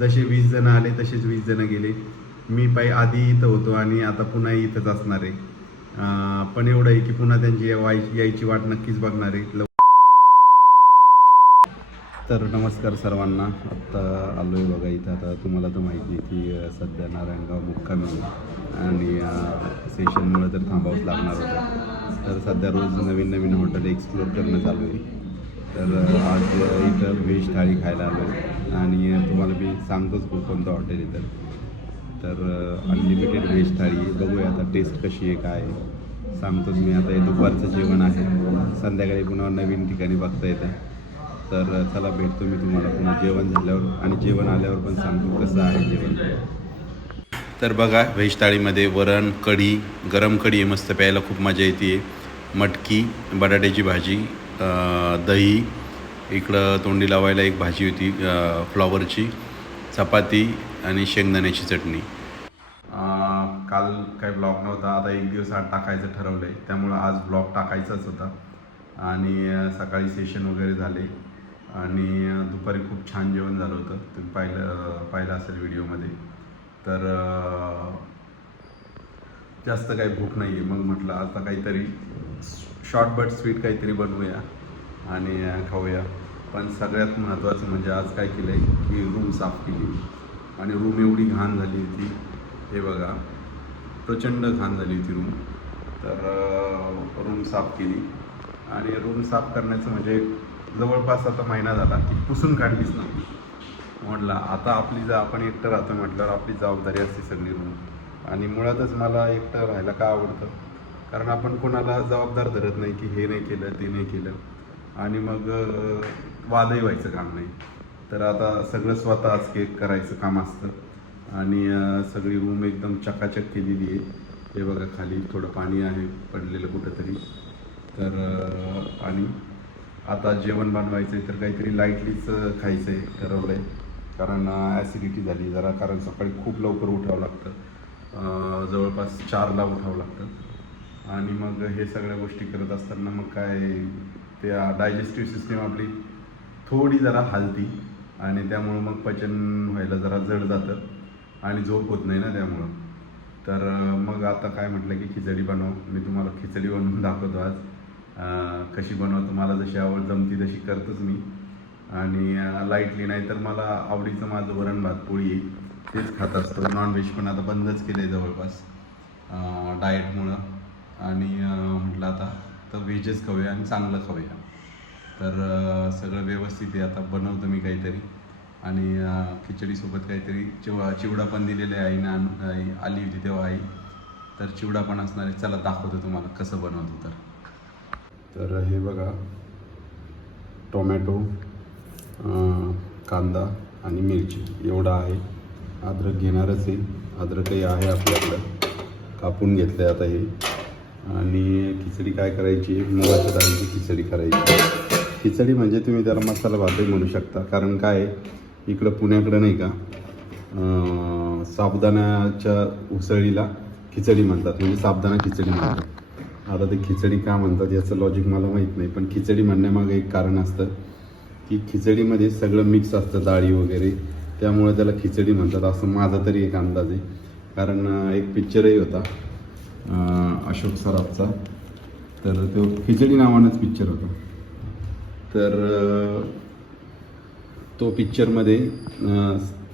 जसे वीस जण आले तसेच वीस जण गेले. मी पायी आधी इथं होतो आणि आता पुन्हा इथंच असणार आहे. पण एवढं आहे की पुन्हा त्यांची यावाय- यायची वाट नक्कीच बघणार आहे. तर नमस्कार सर्वांना. आत्ता आलो आहे बघा इथं. आता तुम्हाला तर माहिती आहे की सध्या नारायणगाव मुक्कामी आणि सेशनमुळे तर थांबावंच लागणार होतं. तर सध्या रोज नवीन नवीन हॉटेल एक्सप्लोर करणं चालू आहे. तर आज इथं व्हेज थाळी खायला आलो आहे आणि तुम्हाला मी सांगतोच कोणतं हॉटेल इथं तर. अनलिमिटेड व्हेज थाळी बघूया आता टेस्ट कशी आहे काय सांगतोच मी आता हे दुपारचं जेवण आहे. संध्याकाळी पुन्हा नवीन ठिकाणी बघता येतं. तर चला भेटतो मी तुम्हाला. पुन्हा जेवण झाल्यावर आणि जेवण आल्यावर पण सांगतो कसं आहे जेवण. तर बघा व्हेज थाळीमध्ये वरण कढी गरम कढी आहे मस्त प्यायला खूप मजा येते. मटकी बटाट्याची भाजी दही इकडं तोंडी लावायला एक भाजी होती फ्लॉवरची चपाती आणि शेंगदाण्याची चटणी. काल काही ब्लॉग नव्हता आता एक दिवस आड टाकायचं ठरवलं आहे त्यामुळं आज ब्लॉग टाकायचाच होता. आणि सकाळी सेशन वगैरे झाले. आणि दुपारी खूप छान जेवण झालं होतं. तुम्ही पाहिलं पाहिलं असेल व्हिडिओमध्ये. तर जास्त काही भूक नाही आहे मग म्हटलं आता काहीतरी शॉर्ट बट स्वीट काहीतरी बनवूया. आणि खाऊया. पण सगळ्यात महत्त्वाचं म्हणजे आज काय केलं आहे की रूम साफ केली. आणि रूम एवढी घाण झाली होती. हे बघा प्रचंड घाण झाली होती रूम तर रूम साफ केली. आणि रूम साफ करण्याचं म्हणजे जवळपास आता महिना झाला की पुसून काढलीच नव्हती. म्हटलं आता आपली जा आपण एकटं राहतो म्हटल्यावर आपली जबाबदारी असते सगळी रूम आणि मुळातच मला एकटं राहायला का आवडतं? कारण आपण कोणाला जबाबदार धरत नाही की हे नाही केलं ते नाही केलं. आणि मग वादही व्हायचं काम नाही. तर आता सगळं स्वतःच के करायचं काम असतं. आणि सगळी रूम एकदम चकाचक केलेली आहे. हे बघा खाली थोडं पाणी आहे पडलेलं कुठंतरी. तर आणि आता जेवण बनवायचं आहे तर काहीतरी लाईटलीच खायचं आहे ठरवलं आहे कारण ॲसिडिटी झाली जरा कारण सकाळी खूप लवकर उठावं लागतं. जवळपास चारला उठावं लागतं. आणि मग हे सगळ्या गोष्टी करत असताना मग काय त्या डायजेस्टिव्ह सिस्टीम आपली थोडी जरा हालती आणि त्यामुळं मग पचन व्हायला जरा जड जातं आणि झोप होत नाही ना त्यामुळं. तर मग आता काय म्हटलं की खिचडी बनव. मी तुम्हाला खिचडी बनवून दाखवतो आज. कशी बनव तुम्हाला जशी आवड जमती तशी करतोच मी. आणि लाईटली नाही तर मला आवडीचं माझं वरण भात पोळी तेच खात असतो. नॉनव्हेज पण आता बंदच केलं आहे जवळपास डाएटमुळं आणि म्हटलं आता तर व्हेजच खाऊया आणि चांगलं खाऊया. तर सगळं व्यवस्थित आहे. आता बनवतो मी काहीतरी. आणि खिचडीसोबत काहीतरी चिवडा चिवडा पण दिलेला आहे आईनं आली होती तेव्हा आई. तर चिवडा पण असणार आहे. चला दाखवतो तुम्हाला कसं बनवतो तर. तर हे बघा. टोमॅटो कांदा आणि मिरची. एवढा आहे. अद्रक घेणारच आहे. अद्रकही आहे आपल्याकडं. कापून घेतलं आहे आता हे. आणि खिचडी काय करायची? मुगाच्या डाळीची खिचडी करायची. खिचडी म्हणजे तुम्ही त्याला मसाला भातही म्हणू शकता. कारण काय आहे, इकडं पुण्याकडं नाही का? साबुदाण्याच्या उसळीला खिचडी म्हणतात. म्हणजे साबुदाणा खिचडी म्हणतात. आता ते खिचडी का म्हणतात याचं लॉजिक मला माहीत नाही. पण खिचडी म्हणण्यामागे एक कारण असतं की खिचडीमध्ये सगळं मिक्स असतं डाळी वगैरे. त्यामुळे त्याला खिचडी म्हणतात असं माझा तरी एक अंदाज आहे. कारण एक पिक्चरही होता अशोक सराफचा. तर तो खिचडी नावानंच पिक्चर होता. तर तो पिक्चरमध्ये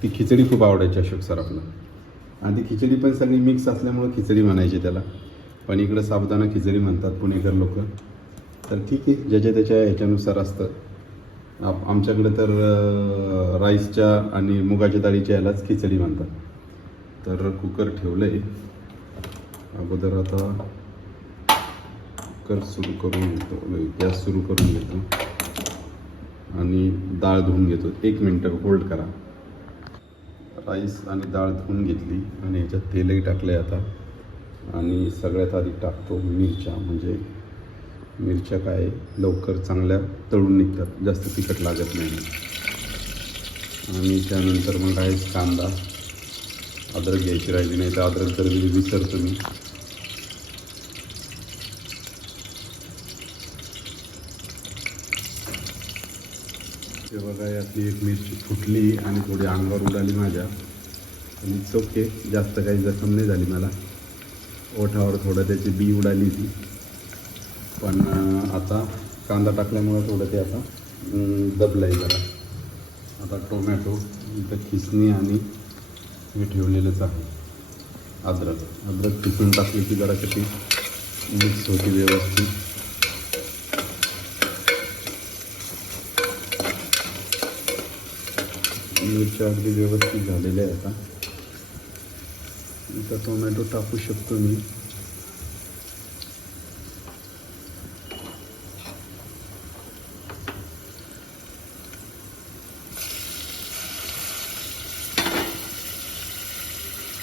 ती खिचडी खूप आवडायची अशोक सराफला आणि ती खिचडी पण सगळी मिक्स असल्यामुळं खिचडी म्हणायची त्याला. पण इकडं साबुदाणा खिचडी म्हणतात पुणेकर लोक. तर ठीक आहे ज्याच्या त्याच्या ह्याच्यानुसार असतं. आप आमच्याकडे तर राईसच्या आणि मुगाच्या डाळीच्या यालाच खिचडी म्हणतात. तर कुकर ठेवलं आहे अगोदर आता कुकर सुरू करून घेतो. गॅस सुरू करून घेतो. आणि डाळ धुवून घेतो. एक मिनटं होल्ड करा. राईस आणि डाळ धुवून घेतली आणि याच्यात तेलही टाकलं आहे आता. आणि सगळ्यात आधी टाकतो मिरच्या. म्हणजे मिरच्या काय लवकर चांगल्या तळून निघतात. जास्त तिखट लागत नाही. आणि त्यानंतर मग आहे कांदा. अद्रक घ्यायची राहिली नाही तर अद्रक जर विसरतो मी. ते बघा यातली एक मिरची फुटली आणि थोडी अंगावर उडाली माझ्या. आणि चौके जास्त काही जखम नाही झाली मला. ओठावर थोडं त्याची बी उडाली ती पण आता कांदा टाकल्यामुळं थोडं ते आता दबलं आहे जरा. आता टोमॅटो इथं खिसणी आणि हे ठेवलेलंच आहे. अद्रक. अद्रक खिसून टाकली की जरा कशी. मिक्स होती व्यवस्थित. मिरच्या अगदी व्यवस्थित झालेल्या आहे आता. इथं टोमॅटो टाकू शकतो मी.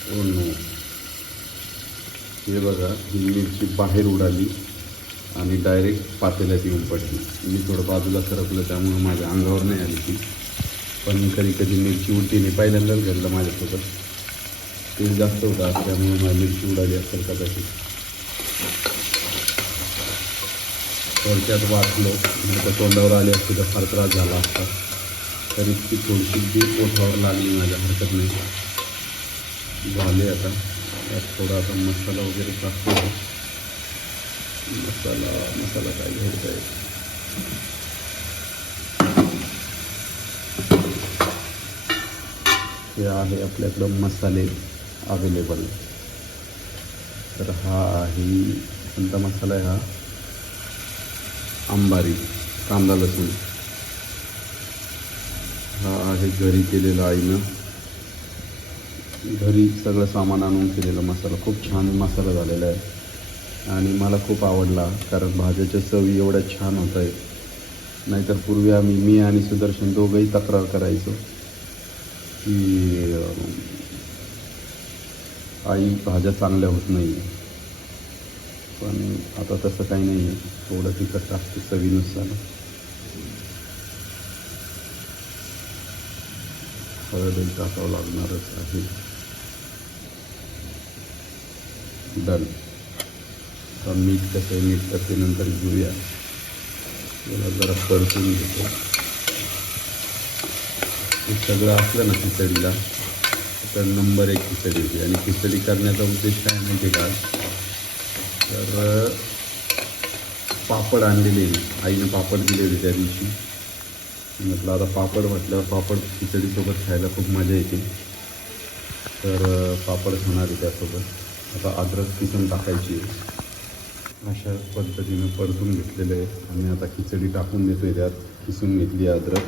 हो ओ नो. हे बघा ही मिरची बाहेर उडाली आणि डायरेक्ट पातेल्यात येऊन पडली. मी थोडं बाजूला सरकलं त्यामुळे माझ्या अंगावर नाही आली ती. पण कधी कधी मिरची उडते नाही. पहिल्यांदाच घडलं माझ्यासोबत. तेल जास्त होतं असल्यामुळे माझी मिरची उडाली असेल कदाचित. थोडक्यात वाचलो म्हणजे तर तोंडावर आली असती तर फार त्रास झाला असता. तरी ती थोडीशी जी पोठावर लागली माझ्या हरकत नाही झाले आता. त्यात थोडा आता मसाला वगैरे टाकतो. मसाला मसाला काय घ्यायचा आहे? हे आहे आपल्याकडं मसाले अवेलेबल तर हा आहे कोणता मसाला आहे हा? आंबारी कांदा लसूण. हा आहे घरी केलेला आईनं. घरी सगळं सामान आणून केलेला मसाला. खूप छान मसाला झालेला आहे. आणि मला खूप आवडला कारण भाज्याच्या चवी एवढ्या छान होत आहेत. नाहीतर पूर्वी आम्ही मी आणि सुदर्शन दोघंही तक्रार करायचो. की आई भाज्या चांगल्या होत नाही पण आता तसं काही नाही आहे थोडं तिखट टाकते चवीनुसार. हळदही टाकावं लागणारच आहे. डन. मीठ कसं आहे मीठ कसं नंतर घेऊया. याला जरा परतून घेतो. हे सगळं असलं ना खिचडीला तर नंबर एक खिचडी होती. आणि खिचडी करण्याचा उद्देश काय माहिती का? तर पापड आणलेले आईनं पापड दिले होते त्या दिवशी. म्हटलं आता पापड म्हटल्यावर पापड खिचडीसोबत खायला खूप मजा येते. तर पापड खाणार आहे त्यासोबत. आता अद्रक किसून टाकायची आहे. अशा पद्धतीनं परतून घेतलेलं आहे. आणि आता खिचडी टाकून देतो आहे त्यात. किसून घेतली अद्रक.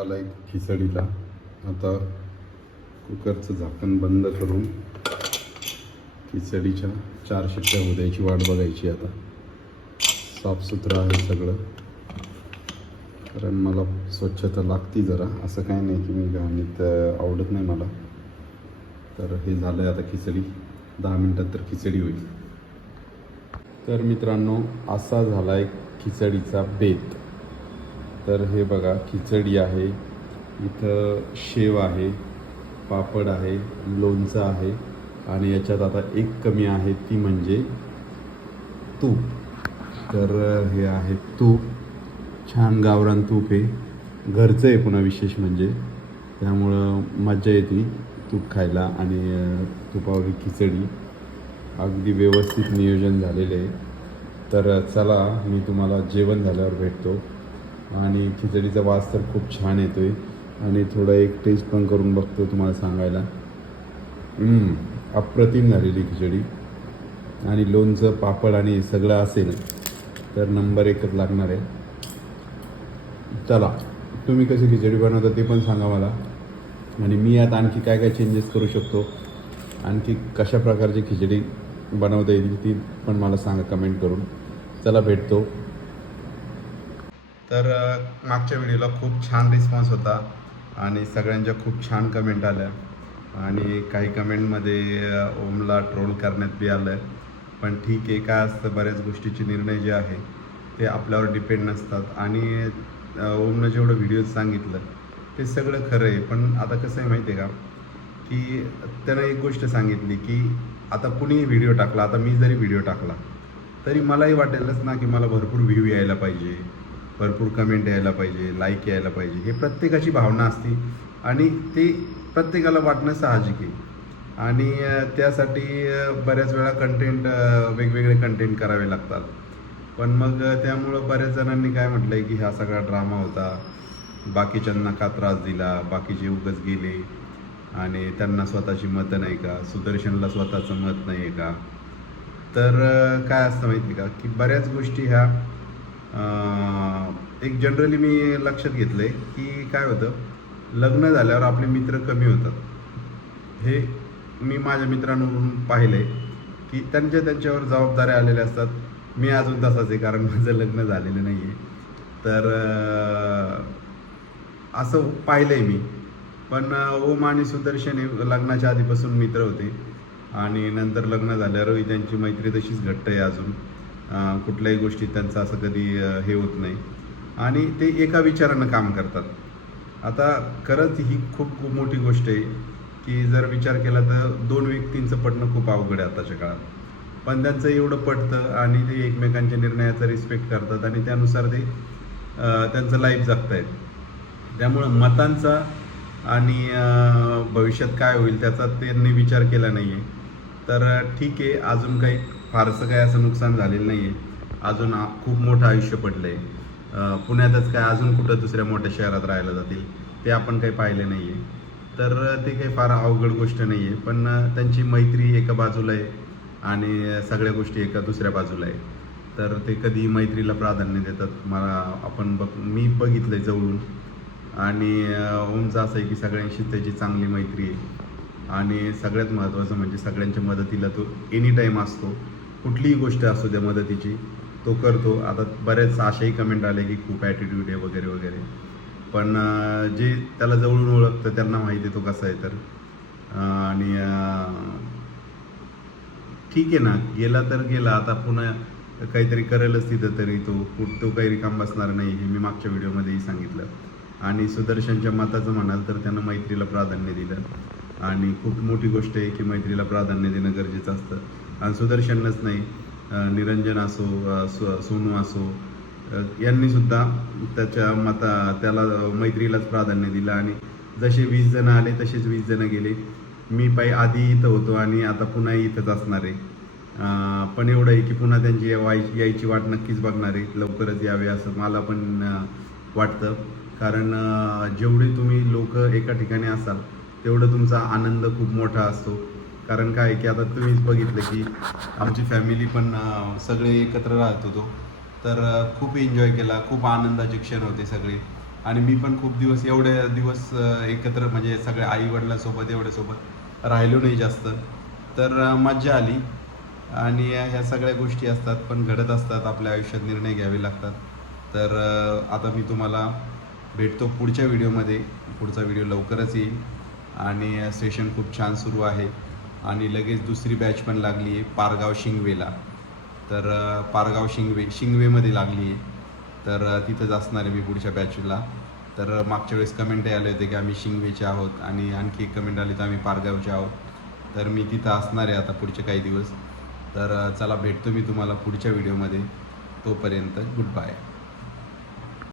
आला एक खिचडीला. आता कुकरचं झाकण बंद करून खिचडीच्या चार शिट्ट्या होऊ द्यायची वाट बघायची आता. साफसुथरं आहे सगळं. कारण मला स्वच्छता लागती जरा. असं काही नाही की मी घाणीत आवडत नाही मला. तर हे झालं आहे आता खिचडी. दहा मिनटात तर खिचडी होईल. तर मित्रांनो असा झाला आहे खिचडीचा बेत. तर हे बघा खिचडी आहे इथं शेव आहे पापड आहे लोणचं आहे आणि याच्यात आता एक कमी आहे ती म्हणजे तूप. तर हे आहे तूप. छान गावरान तूप आहे. घरचं आहे पुन्हा विशेष म्हणजे. त्यामुळं मज्जा येते तूप खायला आणि अं, खिचडी. अगदी व्यवस्थित नियोजन झालेलं आहे. तर चला मी तुम्हाला जेवण झाल्यावर भेटतो. आणि खिचडीचा वास तर खूप छान येतो आहे आणि थोडं एक टेस्ट पण करून बघतो तुम्हाला सांगायला. अप्रतिम झालेली खिचडी. आणि लोणचं पापड आणि सगळं असेल तर नंबर एकच लागणार आहे. चला तुम्ही कशी खिचडी बनवता ते पण सांगा मला. आणि मी यात आणखी काय काय चेंजेस करू शकतो? आणखी कशा प्रकारची खिचडी बनवता येईल ती पण मला सांगा कमेंट करून. चला भेटतो. तर मागच्या व्हिडिओला खूप छान रिस्पॉन्स होता आणि सगळ्यांच्या खूप छान कमेंट आल्या आणि काही कमेंटमध्ये ओमला ट्रोल करण्यात बी आलं आहे पण ठीक आहे काय असतं बऱ्याच गोष्टीचे निर्णय जे आहे ते आपल्यावर डिपेंड नसतात. आणि ओमनं जेवढं व्हिडिओज सांगितलं ते सगळं खरं आहे. पण आता कसं आहे माहिती आहे का? की त्यानं एक गोष्ट सांगितली की आता कुणीही व्हिडिओ टाकला आता मी जरी व्हिडिओ टाकला तरी मलाही वाटेलच ना की मला भरपूर व्ह्यू यायला पाहिजे. भरपूर कमेंट यायला पाहिजे लाईक यायला पाहिजे हे प्रत्येकाची भावना असते. आणि ते प्रत्येकाला वाटणं साहजिक आहे. आणि त्यासाठी बऱ्याच वेळा कंटेंट वेगवेगळे कंटेंट करावे लागतात. पण मग त्यामुळं बऱ्याच जणांनी काय म्हटलं आहे की हा सगळा ड्रामा होता. बाकीच्यांना का त्रास दिला? बाकीचे उगच गेले. आणि त्यांना स्वतःची मतं नाही का? सुदर्शनला स्वतःचं मत नाही आहे का? तर काय असतं माहिती आहे का? की बऱ्याच गोष्टी ह्या एक जनरली मी लक्षात घेतलं आहे की काय होतं लग्न झाल्यावर आपले मित्र कमी होतात. हे मी माझ्या मित्रांवरून पाहिलं आहे की त्यांच्या त्यांच्यावर जबाबदाऱ्या आलेल्या असतात. मी अजून तसाच आहे कारण माझं लग्न झालेलं नाही आहे तर असं पाहिलं आहे मी. पण ओम आणि सुदर्शन हे लग्नाच्या आधीपासून मित्र होते. आणि नंतर लग्न झाल्यावरही त्यांची मैत्री तशीच घट्ट आहे अजून. कुठल्याही गोष्टीत त्यांचं असं कधी हे होत नाही. आणि ते एका विचारानं काम करतात. आता खरंच ही खूप खूप मोठी गोष्ट आहे की जर विचार केला तर दोन व्यक्तींचं पटणं खूप अवघड आहे आताच्या काळात. पण त्यांचं एवढं पटतं आणि ते एकमेकांच्या निर्णयाचा रिस्पेक्ट करतात आणि त्यानुसार ते त्यांचं लाईफ जगतायत. त्यामुळं मतांचा आणि भविष्यात काय होईल त्याचा त्यांनी विचार केला नाही आहे तर ठीक आहे अजून काही फारसं काही असं नुकसान झालेलं नाही आहे अजून खूप मोठं आयुष्य पडलं आहे पुण्यातच काय अजून कुठं दुसऱ्या मोठ्या शहरात राहायला जातील ते आपण काही पाहिले नाही आहे तर ते काही फार अवघड गोष्ट नाही आहे पण त्यांची मैत्री एका बाजूला आहे आणि सगळ्या गोष्टी एका दुसऱ्या बाजूला आहे. तर ते कधी मैत्रीला प्राधान्य देतात. मला आपण बघ मी बघितलं आहे जवळून. आणि ओमचं असं आहे की सगळ्यांशी त्याची चांगली मैत्री आहे. आणि सगळ्यात महत्त्वाचं म्हणजे सगळ्यांच्या मदतीला तो एनी टाईम असतो. कुठलीही गोष्ट असू द्या मदतीची तो करतो. आता बरेच असेही कमेंट आले की खूप ॲटिट्यूड आहे वगैरे वगैरे. पण जे त्याला जवळून ओळखतं त्यांना माहिती आहे तो कसा आहे तर. आणि ठीक आहे ना. गेला तर गेला. आता पुन्हा काहीतरी करेलच तिथं तरी तो. कुठ- तो काही रिकाम बसणार नाही हे मी मागच्या व्हिडिओमध्येही सांगितलं. आणि सुदर्शनच्या मताचं म्हणाल तर त्यानं मैत्रीला प्राधान्य दिलं. आणि खूप मोठी गोष्ट आहे की मैत्रीला प्राधान्य देणं गरजेचं असतं. आणि सुदर्शनच नाही. निरंजन असो सो सोनू असो यांनी सुद्धा त्याच्या मता त्याला मैत्रीलाच प्राधान्य दिलं. आणि जसे वीस जण आले तसेच वीस जण गेले. मी पायी आधी इथं होतो आणि आता पुन्हा इथंच असणार आहे. पण एवढं आहे की पुन्हा त्यांची वाय यायची वाट नक्कीच बघणार आहे. लवकरच यावे असं मला पण वाटतं. कारण जेवढे तुम्ही लोक एका ठिकाणी असाल तेवढं तुमचा आनंद खूप मोठा असतो. कारण काय आहे की आता तुम्हीच बघितलं की आमची फॅमिली पण सगळे एकत्र राहत होतो. तर खूप एन्जॉय केला खूप आनंदाचे क्षण होते सगळे. आणि मी पण खूप दिवस एवढे दिवस एकत्र म्हणजे सगळ्या आई वडिलांसोबत एवढ्यासोबत राहिलो नाही जास्त. तर मज्जा आली. आणि ह्या सगळ्या गोष्टी असतात पण घडत असतात आपल्या आयुष्यात निर्णय घ्यावे लागतात. तर आता मी तुम्हाला भेटतो पुढच्या व्हिडिओमध्ये पुढचा व्हिडिओ लवकरच येईल. आणि सेशन खूप छान सुरू आहे. आणि लगेच दुसरी बॅच पण लागली आहे पारगाव शिंगवेला. तर पारगाव शिंगवे शिंगवेमध्ये लागली आहे. तर तिथंच असणार आहे मी पुढच्या बॅचला तर मागच्या वेळेस कमेंटही आले होते की आम्ही शिंगवेचे आहोत आणि आणखी एक कमेंट आली तर आम्ही पारगावचे आहोत. तर मी तिथं असणार आहे आता पुढचे काही दिवस. तर चला भेटतो मी तुम्हाला पुढच्या व्हिडिओमध्ये तोपर्यंत गुड बाय